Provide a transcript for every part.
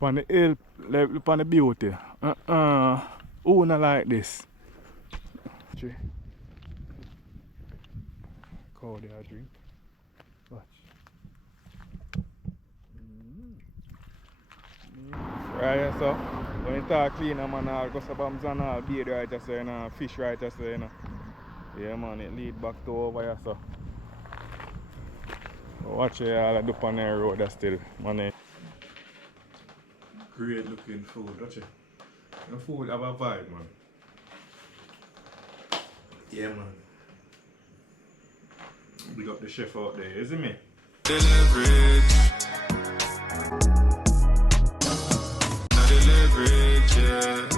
On the hill, look on the beauty. Who not like this? Cow there drink. Watch. Right, so when you talk clean, man, I'll go sabams and all beard right just say, fish right just say, yeah, man, it lead back to over here, so. Watch it all up on the road, that's still, man. Great looking food, watch it. The food have a vibe, man. Yeah, man. Big up the chef out there, isn't me? The leverage. Not the leverage, yeah.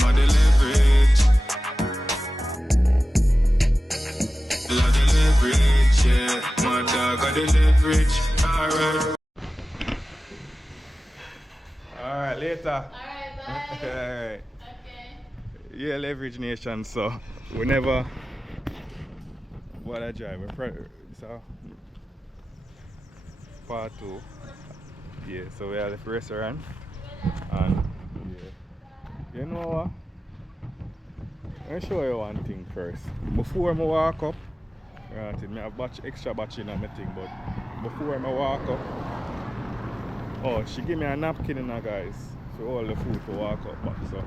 Not the leverage. Not the leverage, yeah. My dog got the leverage. Alright. Alright, later. Alright, bye. Alright. Okay. Yeah, leverage nation, so we never. What I drive, so Pt.2. Yeah, so we are at the restaurant and yeah. You know what? Let me show you one thing first. Before I walk up, granted I have extra batch in my thing, but before I walk up, oh, she give me a napkin in her, guys, for all the food to walk up back, so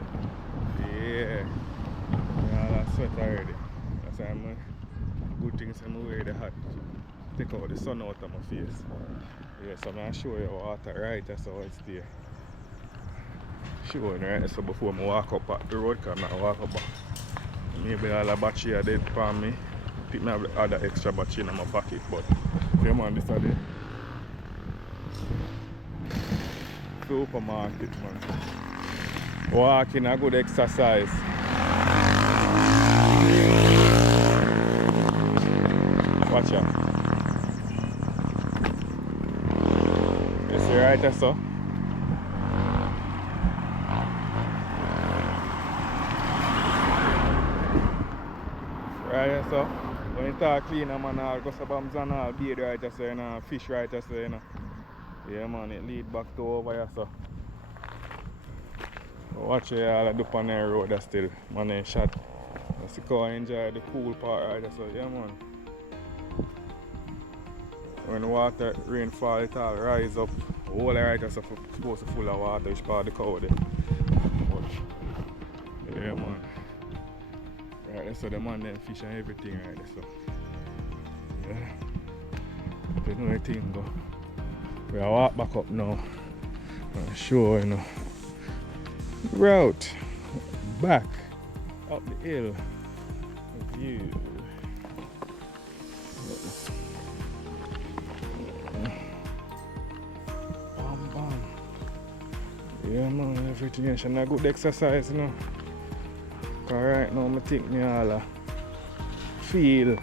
yeah. Yeah, I sweat already. That's why I'm good things I'm wear the hat. Take out the sun out of my face. Yeah, so I'm gonna show you water right, that's how it's there. Showing right so before I walk up at the road, because I walk up back. Maybe all the battery are dead for me. I think I have the other extra battery in my pocket, but yeah, man, this is the supermarket, man. Walking a good exercise. Watch out. You see right there, so? Right there, so? When you talk clean, man, I'll go sabams and all beard right there, so, fish right there, so, yeah, man, it lead back to over here, so. Watch it all up on the road, that's still, man, shot. Let's see how I enjoy the cool part right there, so, yeah, man. When the water, rainfall, it all rise up. All the right is supposed to full of water, which part of the cow there. But, yeah, man. Right there, so the man then fish and everything right there, so. Yeah. There's no anything go. We are walk back up now. I'm sure, you know. Route back up the hill. View. Yeah, man, everything is a good exercise, you know. Cause right now, I think me all feel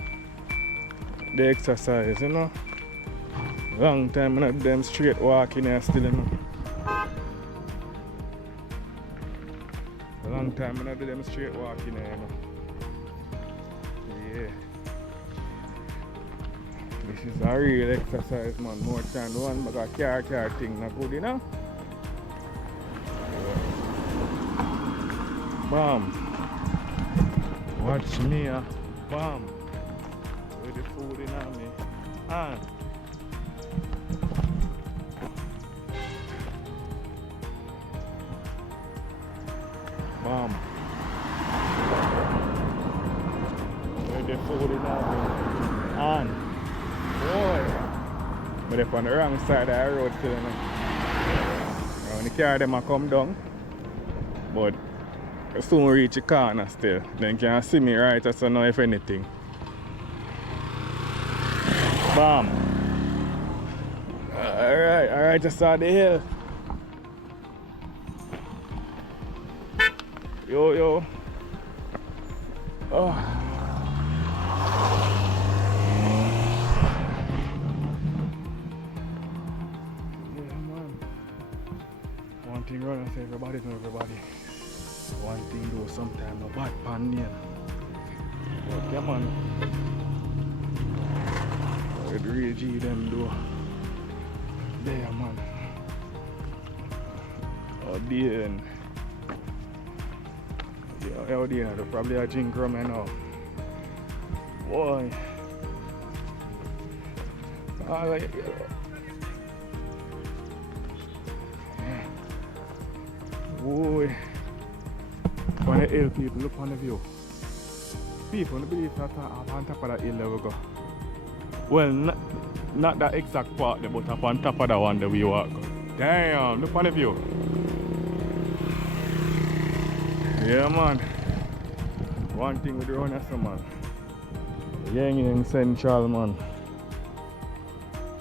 the exercise, you know. Long time I do them straight walking here still, you know. A long time I do them straight walking here, you know. Yeah. This is a real exercise, man. More than the one but a car thing, not good, you know. Bam. Watch me, bam. With the food in on me. And bam. With the food in on me. And boy. But if on the wrong side of the road still, you know. When the car them come down. But soon reach the corner still. Then you can see me right as I know if anything. Bam. Alright, I saw the hill. Yo. Oh. Yeah, man. One thing right, I say everybody know everybody. One thing though, sometimes a bad pan name. But yeah, man. With real G them though. There, man. Oh, dear. Yeah, out there, they're probably a drink rum now. Boy. Like, boy. On the hill, people, look on the view. People, don't believe that up on top of that hill there we go. Well, not that exact part there, but up on top of that one that we walk. Damn, look on the view. Yeah, man. One thing with the runner, man. Yang Central, man.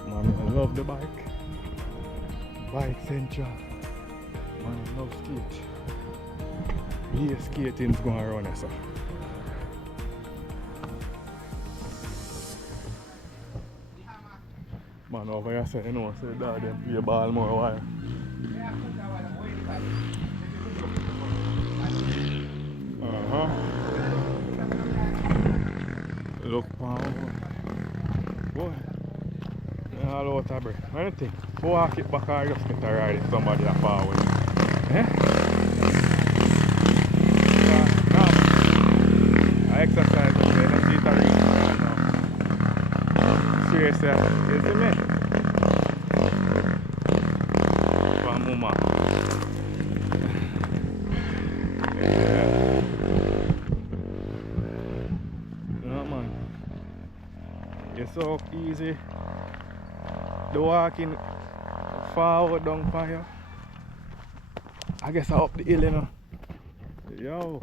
Man, I love the bike. Bike Central. Man, I love skate. Yeah, skating's going around here, so. Man, over here, so you know, so that them play ball more while. Look, boy. All out of breath. Anything. Walk it back or just get a ride if somebody is forward. Eh? I exercise and then I see it right now. Seriously, you see me? For a moment. No, man. It's so easy. The walking forward down fire. I guess I up the hill, you know. Yo.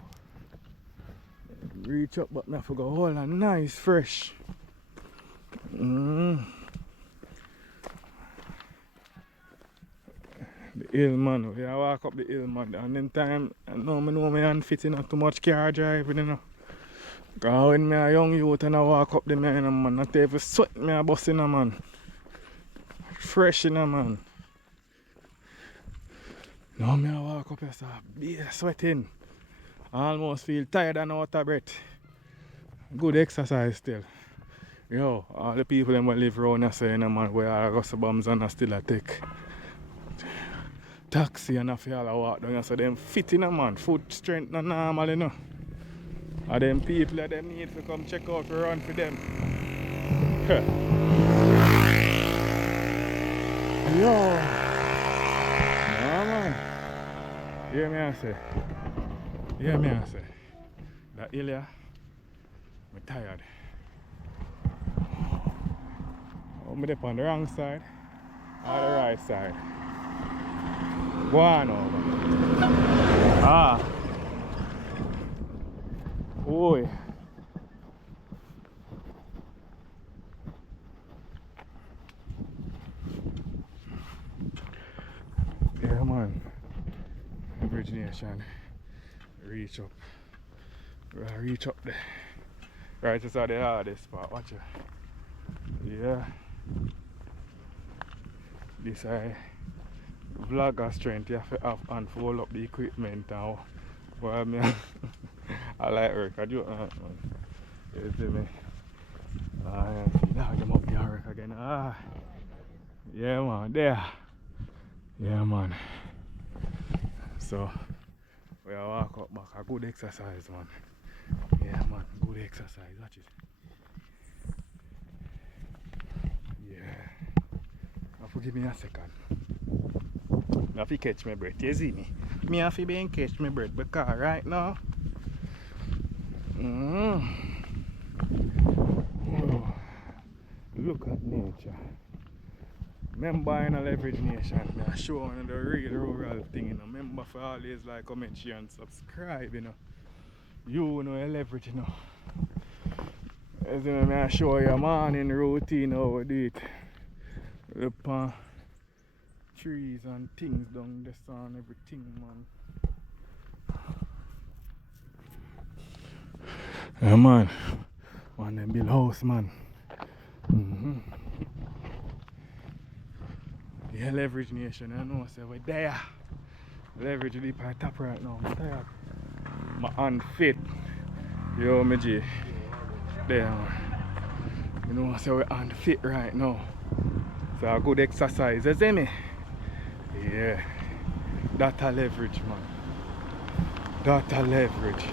Reach up, but I forgot hold on. Nice, fresh. The hill, man. We walk up the hill, man. And then time, I know me hand fitting up too much car driving, you know. Because when me a young youth and I walk up the man, man, not even sweat me a bus, you know, man. Fresh, you know, man. Now me a walk up here, so be sweating. I almost feel tired and out of breath. Good exercise still. Yo, all the people that live around here say, you know, man, where I go to bombs and I still a take taxi and I feel I walk down here, so them fit, you know, man. Foot strength not normal, you know. And them people that them need to come check out to run for them. Yo, no, man. Hear me I say. Hear me I say. That hill here, I'm tired. I'm up on the wrong side or the right side. Go on over. Ah. Oi. Yeah, man. Origination. Reach up. Reach up there. Right, this is the hardest part. Watch it. Yeah. This is vlogger strength. You have to have and fold up the equipment now. Well, I mean, I like work. I do man. You see me? Now I'm up there work again. Yeah, man. There. Yeah, man. So we walk up back. A good exercise, man. Yeah, man. Good exercise. Watch it. Yeah. Forgive me a second. I have to catch my breath. You see me? Me have to be and catch my breath because right now. Oh, look at nature. Remember in a leverage nation, I show one of the real rural thing, you know. Remember for always like comment, share and subscribe, you know. You know a leverage, you know. As you know, I show you a morning routine how we do it. Up trees and things down the sun, everything, man. Yeah, man. Man, them build house, man. Yeah, leverage nation, I know, so we're there. Leverage deep at top right now. I'm tired. My hand fit. Yo, my G. There, man. You know, so we're hand fit right now. So a good exercise, you see me? Yeah. That a leverage, man. That a leverage.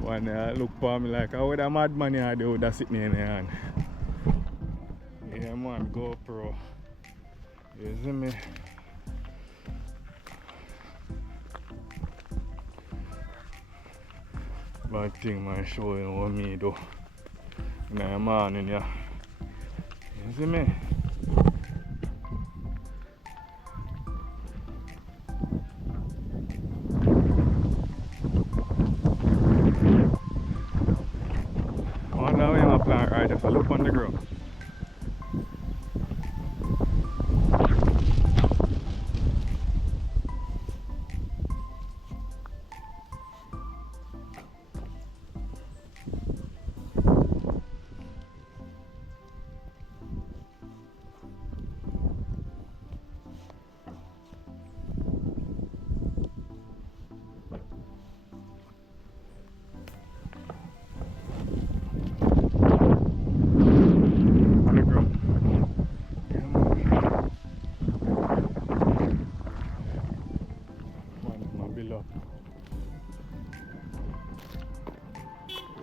One look for me like, how would a madman here do that sitting in the hand? Yeah man, GoPro. You see me? Bad thing man, showing what me do in the morning, yeah. You see me? On the way my plant right, just look on the ground.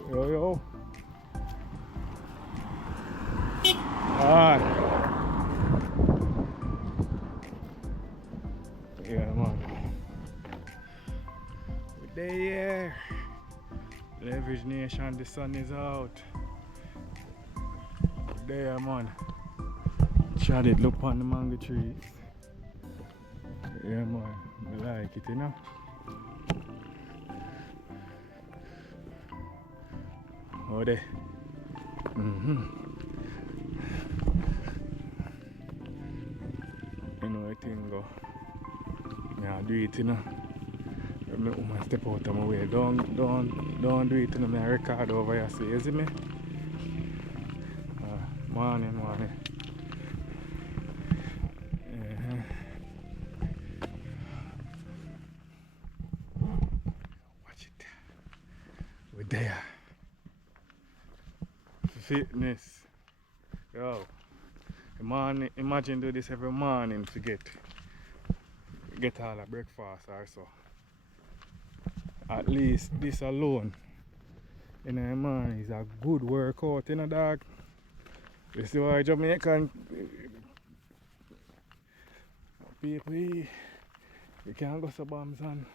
Yo, yo. Alright. Yeah, man. We're there. Leverage Nation, the sun is out. There, man. Shot it, look on the mango trees. Yeah, man. I like it, you know. Oh, there. You know, I think go. Yeah, do it, you know. Let me step out of my way. Don't do it, you know. I record over here, see, you see me? Morning. Watch it. We're there. Fitness. Yo. Morning, imagine do this every morning to get all the breakfast or so. At least this alone in the morning is a good workout, you know, dog. You see why Jamaican people, you can't go to bombs and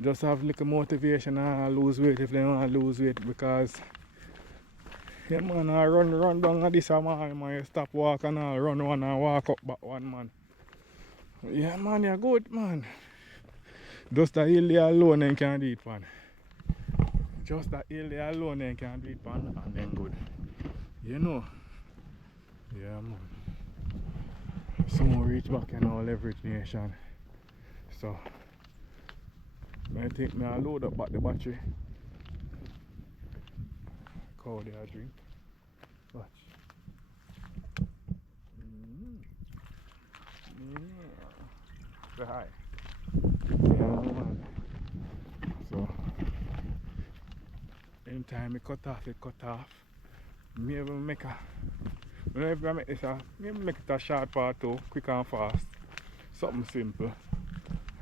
just have little motivation and lose weight if they want to lose weight, because yeah man, I run down at this morning, man, you stop walking and run one and walk up back one, man. Yeah man, you're good, man. Just the hill there alone you can do it, man. Just the hill there alone you can do it, man, and then good. You know? Yeah man. Someone reach back in our leverage nation. So I think I'll load up back the battery. Cow there drink. Watch. Say hi. Yeah man. So anytime I cut off, it cut off. Maybe make a whenever I make this, maybe make it a short part too, quick and fast. Something simple.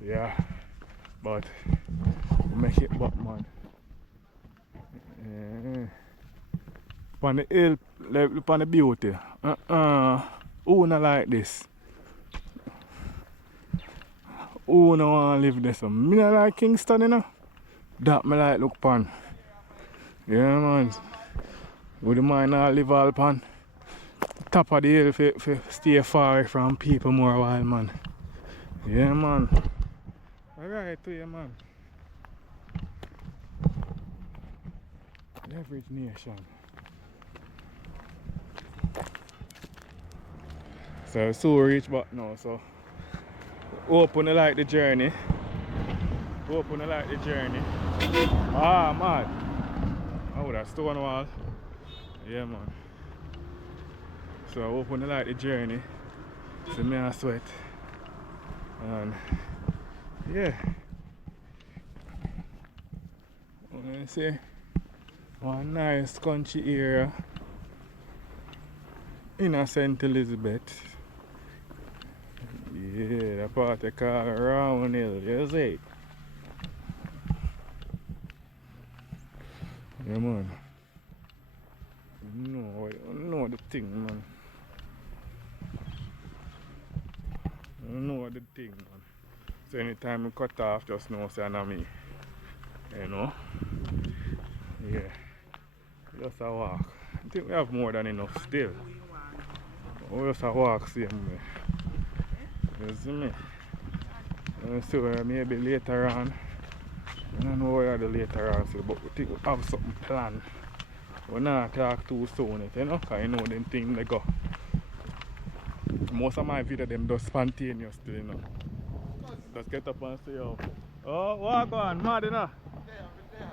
Yeah. But make it back, man. On the hill, look on the beauty. Who not like this? Who no want to live this? Me not like Kingston, you know. That me like look pan. Yeah man. Would you mind not live all pan? Top of the hill for stay far away from people more while, man. Yeah man. Alright to you, man. Leverage Nation. So reach back now, so open like the journey. Open like the journey. Ah man. Oh, that stone wall. Yeah man. So open like the journey. So me I sweat. And yeah. What can I say? One nice country area. in St. Elizabeth. Yeah, the part they call Round Hill, you see? Yeah, man. No, I don't know the thing, man. I don't know the thing, man. So anytime I cut off, just know say na me. You know? Yeah. Just a walk. I think we have more than enough still. We just a walk same way. You see me? So maybe later on. I don't know where the later on, so, but we think we have something planned. We're not talk too soon, you know? Because you know them things they go. Most of my videos them just spontaneously, you know. Just get up and say, oh, walk on, mad enough.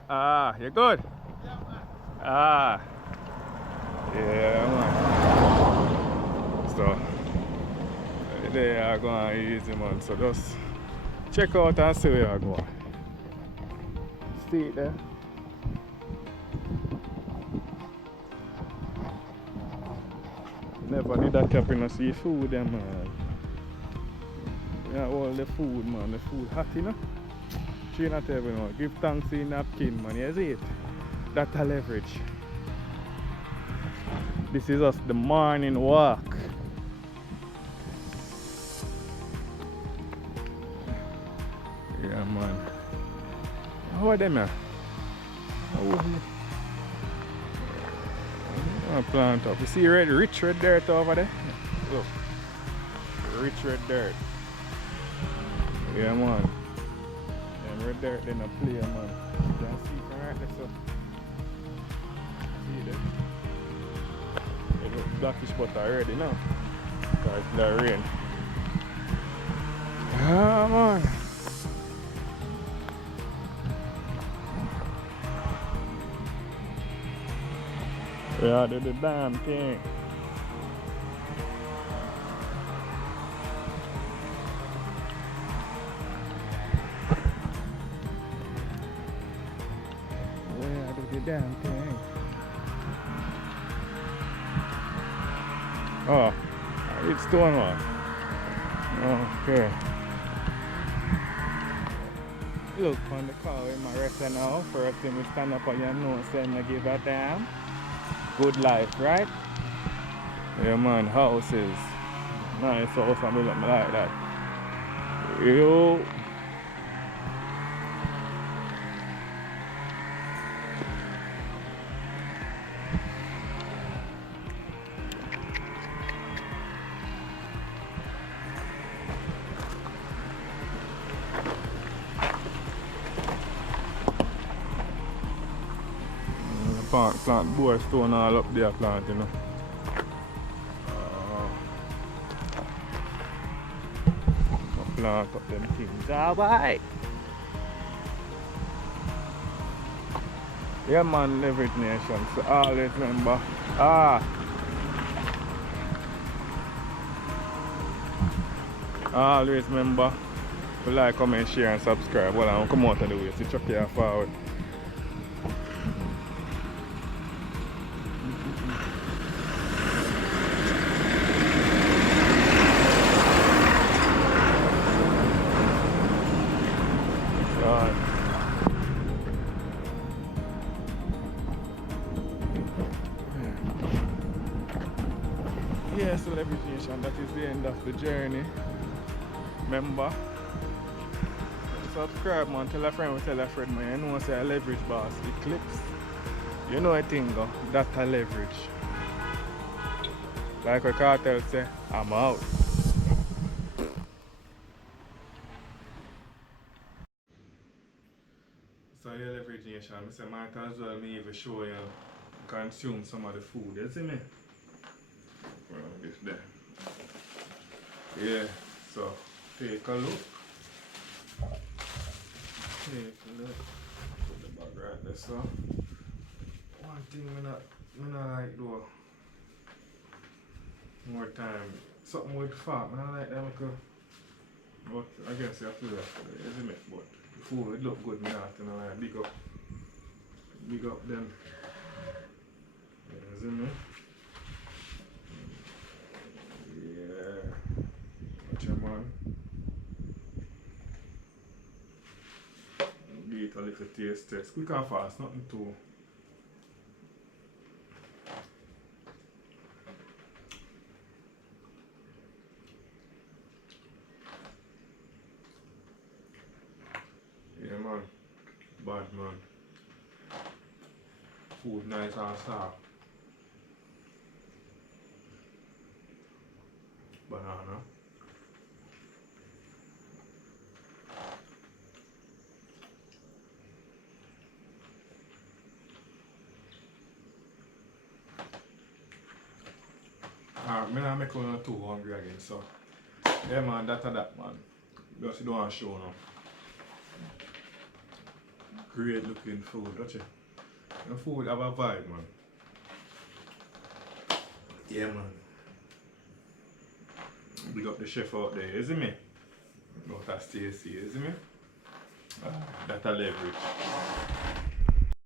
Ah, you good? Ah, yeah, man. So, they are going easy, man. So just check out and see where you are going. See it there? Never need a cap in a seafood, them, man. Yeah, all the food, man. The food hot, you know? She not even know. Give thanks in napkin, man. You see it? That's a leverage. This is us the morning walk. Yeah, man. How are them, man? I'll plant up. You see rich red dirt over there? Look. Rich red dirt. Yeah, man. And red dirt then a play, man. You can see from right there, so. See there? It looks blackish but already now. Because it's the rain. Ah, man. Yeah, do the damn thing. Yeah, do the damn thing. Oh, it's stone wall. Okay. Look on the car in my rest now. First thing we stand up on your nose and I give a damn. Good life, right? Yeah, man, houses. Nice house, I look like that. Yo. Plant board stone all up there, plant, you know. Plant up them things. Alright. Yeah, man, leverage nation. So always remember. Always remember to like, comment, share, and subscribe. Well, I'll come out of the way. So chuck your forward. Yeah, celebration, that is the end of the journey. Remember, subscribe, man. Tell a friend, tell a friend, man. You know, say a leverage boss, Eclips. You know a thing, that's a leverage. Like a cartel say, I'm out. So yeah, leverage nation, I say might as well me even show you consume some of the food, you see me? Well, this there. Yeah, so take a look. Take a look. Put the bag right there, so. One thing I not like though. More time. Something with fat, I like that because, but I guess you have to do that, isn't it? But the food it look good, me not, and I like big up them. Yeah, isn't it? man. Give it a little taste test. Quick and fast, nothing too. Yeah man, bad man. Food nice and soft. Banana. Alright, me not make one too hungry again, so yeah man, that man. Just don't want to show now. Great looking food, don't you? The food have a vibe, man. Yeah man. Big up the chef out there, isn't me? Not a Stacy, isn't me? That a leverage.